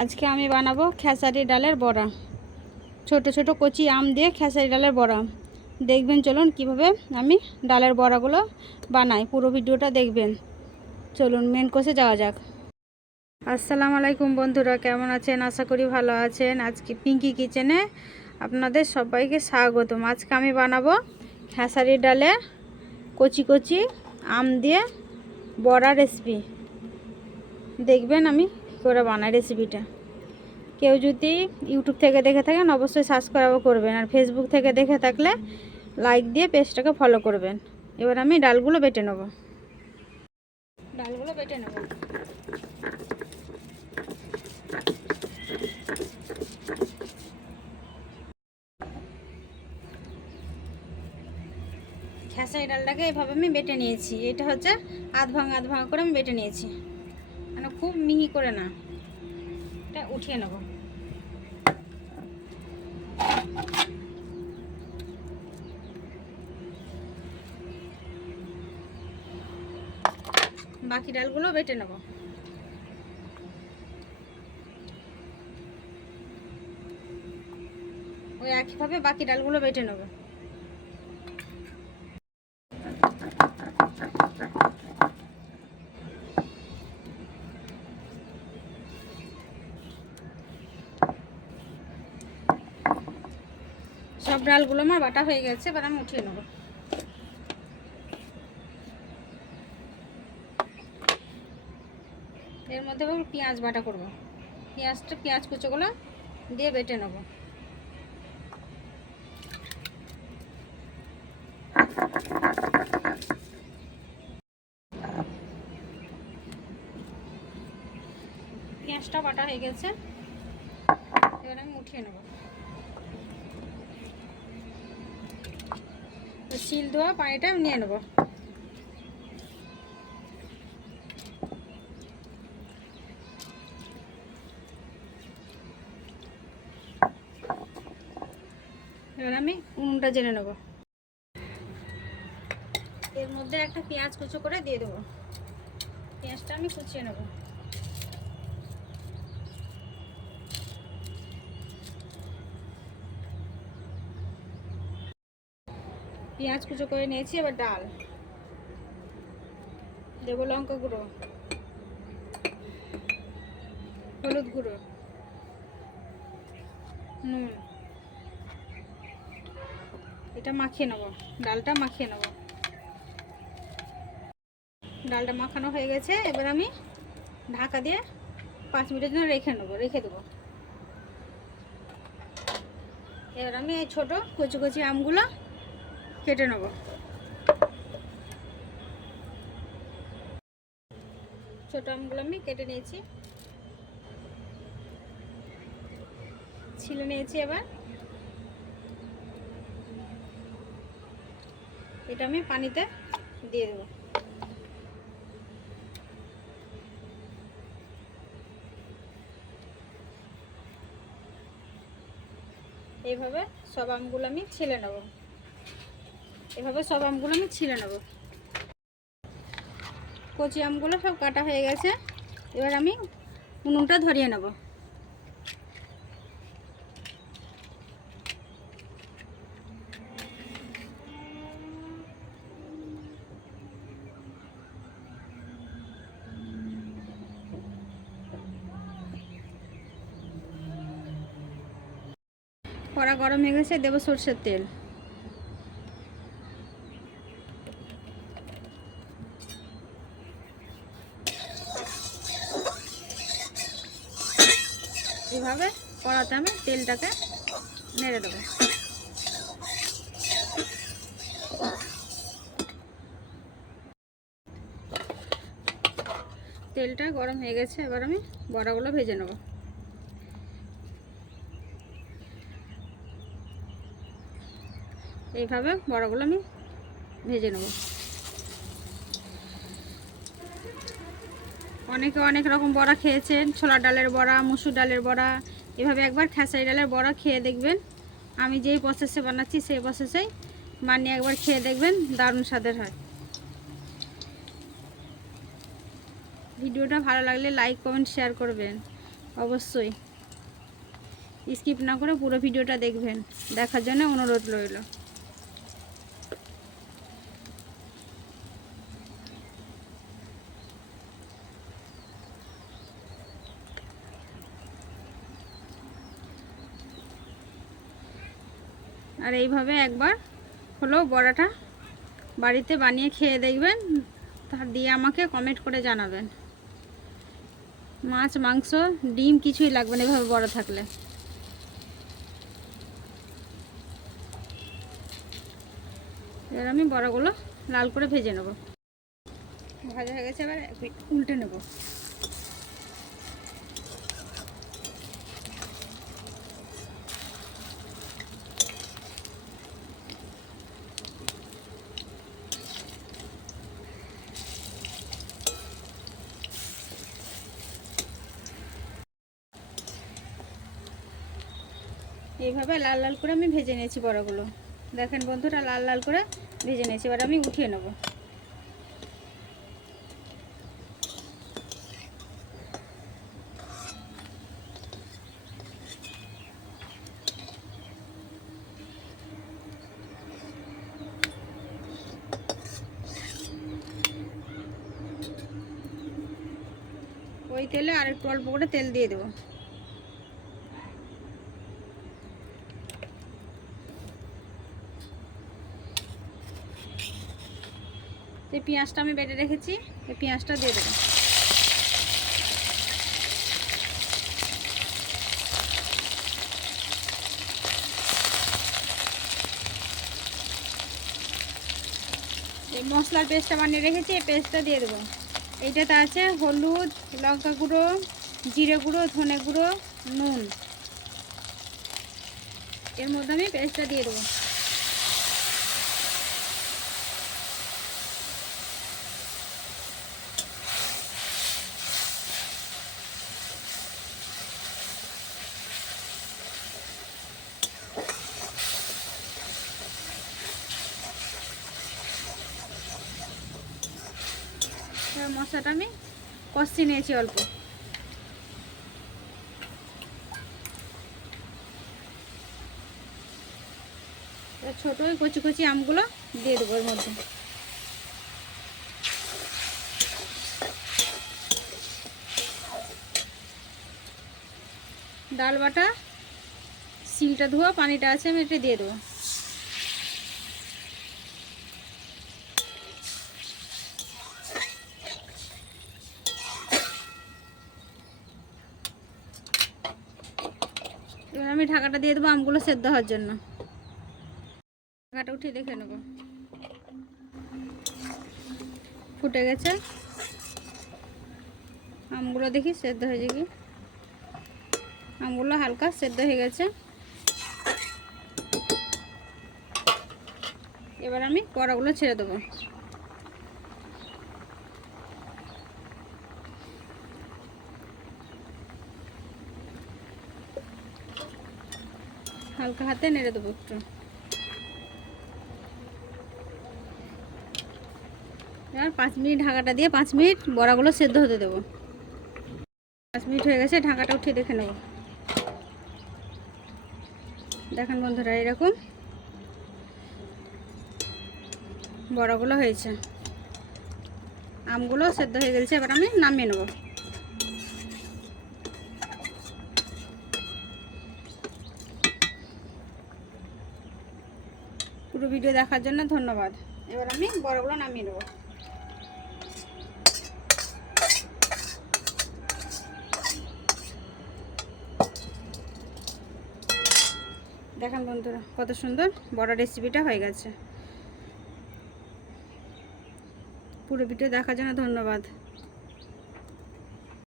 আজকে আমি বানাবো খেসারি ডালের বড়া। ছোট ছোট কচি আম দিয়ে খেসারি ডালের বড়া। দেখবেন, চলুন কীভাবে আমি ডালের বড়াগুলো বানাই। পুরো ভিডিওটা দেখবেন। চলুন মেন কোষে যাওয়া যাক। আসসালামু আলাইকুম বন্ধুরা, কেমন আছেন? আশা করি ভালো আছেন। আজকে পিঙ্কি কিচেনে আপনাদের সবাইকে স্বাগতম। আজকে আমি বানাবো খেসারি ডালে কচি কচি আম দিয়ে বড়া রেসিপি দেখবেন আমি করে বানায় রেসিপিটা কেউ যদি ইউটিউব থেকে দেখে থাকেন, অবশ্যই সাবস্ক্রাইবও করবেন। আর ফেসবুক থেকে দেখে থাকলে লাইক দিয়ে পেজটাকে ফলো করবেন। এবার আমি ডালগুলো বেটে নেব। ডালগুলো বেটে নেব। খেসারি ডালটাকে এভাবে আমি বেটে নিয়েছি। এটা হচ্ছে আধ ভাঙা আধ ভাঙা করে আমি বেটে নিয়েছি। মানে খুব মিহি করে না। এটা উঠিয়ে নেব। বাকি ডালগুলো বেটে নেব। ওই একইভাবে বাকি ডালগুলো বেটে নেব। সব ডালগুলো আমার বাটা হয়ে গেছে, এবার আমি উঠিয়ে নেব। এর মধ্যে আবার পেঁয়াজ বাটা করব। পেঁয়াজটা, পেঁয়াজ কুচোগুলো দিয়ে বেটে নেব। পেঁয়াজটা বাটা হয়ে গেছে, এবার আমি উঠিয়ে নেব। শিল ধোয়া, পানিটা নিয়ে নেব। এবার আমি উনুনটা জেনে নেব। এর মধ্যে একটা পেঁয়াজ কুচো করে দিয়ে দেবো। পেঁয়াজটা আমি কুচিয়ে নেব। পেঁয়াজ কুচো করে নিয়েছি, এবার ডাল। দেবো লঙ্কা গুঁড়ো। হলুদ গুঁড়ো। নুন। এটা মাখিয়ে নেব। ডালটা মাখিয়ে নেব। ডালটা মাখানো হয়ে গেছে, এবার আমি ঢাকা দিয়ে পাঁচ মিনিটের জন্য রেখে নেব, রেখে দেবো। এবার আমি এই ছোটো কচি কচি আমগুলো কেটে নেব। ছোট আমগুলো আমি কেটে নিয়েছি। ছিলে নিয়েছি এবার। এটা আমি পানিতে দিয়ে দেবো। এইভাবে সব আমগুলো আমি ছিলে নেব। এভাবে সব আমগুলো আমি ছিঁড়ে নেব। কচি আমগুলো সব কাটা হয়ে গেছে। এবার আমি উনুনটা ধরিয়ে নেব। কড়া গরম হয়ে গেছে, দেবো সর্ষের তেল। এভাবে কড়াতে আমি তেলটাকে নেড়ে দেবো। তেলটা গরম হয়ে গেছে, এবার আমি বড়াগুলো ভেজে নেব। এইভাবে বড়াগুলো আমি ভেজে নেব। অনেকে অনেক রকম বড়া খেয়েছেন ছোলা ডালের বড়া, মুসুর ডালের বড়া, এভাবে একবার খেসারি ডালের বড়া খেয়ে দেখবেন। আমি যেই প্রসেসে বানাচ্ছি, সেই প্রসেসেই বানিয়ে একবার খেয়ে দেখবেন, দারুণ স্বাদের হয়। ভিডিওটা ভালো লাগলে লাইক কমেন্ট শেয়ার করবেন। অবশ্যই। স্কিপ না করে পুরো ভিডিওটা দেখবেন। দেখার জন্য অনুরোধ রইল। আর এইভাবে একবার হলো বড়াটা বাড়িতে বানিয়ে খেয়ে দেখবেন, তার দিয়ে আমাকে কমেন্ট করে জানাবেন। মাছ, মাংস, ডিম কিছুই লাগবে না এভাবে বড় থাকলে। এবার আমি বড়াগুলো লাল করে ভেজে নেব। ভাজা হয়ে গেছে, এবার উল্টে নেব। এইভাবে লাল লাল করে আমি ভেজে নিয়েছি বড়গুলো। দেখেন বন্ধুরা, লাল লাল করে ভেজে নিয়েছি। এবার আমি উঠিয়ে নেব। ওই তেলে আর একটু অল্প করে তেল দিয়ে দেবো। যে পেঁয়াজটা আমি বেটে রেখেছি, এই পেঁয়াজটা দিয়ে দেবো। এই মশলার পেস্টটা বানিয়ে রেখেছি, এই পেস্টটা দিয়ে দেবো। এইটাতে আছে হলুদ, লঙ্কা গুঁড়ো, জিরে গুঁড়ো, ধনে গুঁড়ো, নুন। এর মধ্যে আমি পেস্টটা দিয়ে দেবো। মশলাটা আমি কষি নিয়েছি অল্প। ছোট কচি কচি আমগুলো দিয়ে দেবো এর মধ্যে। ডাল বাটা, শিলটা ধোয়া, পানিটা আছে, আমি এটা দিয়ে দেবো। এবার আমি ঢাকাটা দিয়ে দেবো আমগুলো সেদ্ধ হওয়ার জন্য। ঢাকাটা উঠিয়ে দেখে নেব। ফুটে গেছে। আমগুলো দেখি সেদ্ধ হয়েছে কি? আমগুলো হালকা সেদ্ধ হয়ে গেছে। এবার আমি কড়াগুলো ছেড়ে দেবো। হালকা হাতে নেড়ে দেবো একটু। এবার পাঁচ মিনিট ঢাকাটা দিয়ে পাঁচ মিনিট বড়াগুলো সেদ্ধ হতে দেবো। পাঁচ মিনিট হয়ে গেছে, ঢাকাটা উঠিয়ে দেখে নেব। দেখেন বন্ধুরা, এরকম বড়াগুলো হয়েছে। আমগুলো সেদ্ধ হয়ে গেছে, এবার আমি নামিয়ে নেব। পুরো ভিডিও দেখার জন্য ধন্যবাদ। এবার আমি বড়গুলো নামিয়ে নেব। দেখেন বন্ধুরা, কত সুন্দর বড় রেসিপিটা হয়ে গেছে। পুরো ভিডিও দেখার জন্য ধন্যবাদ।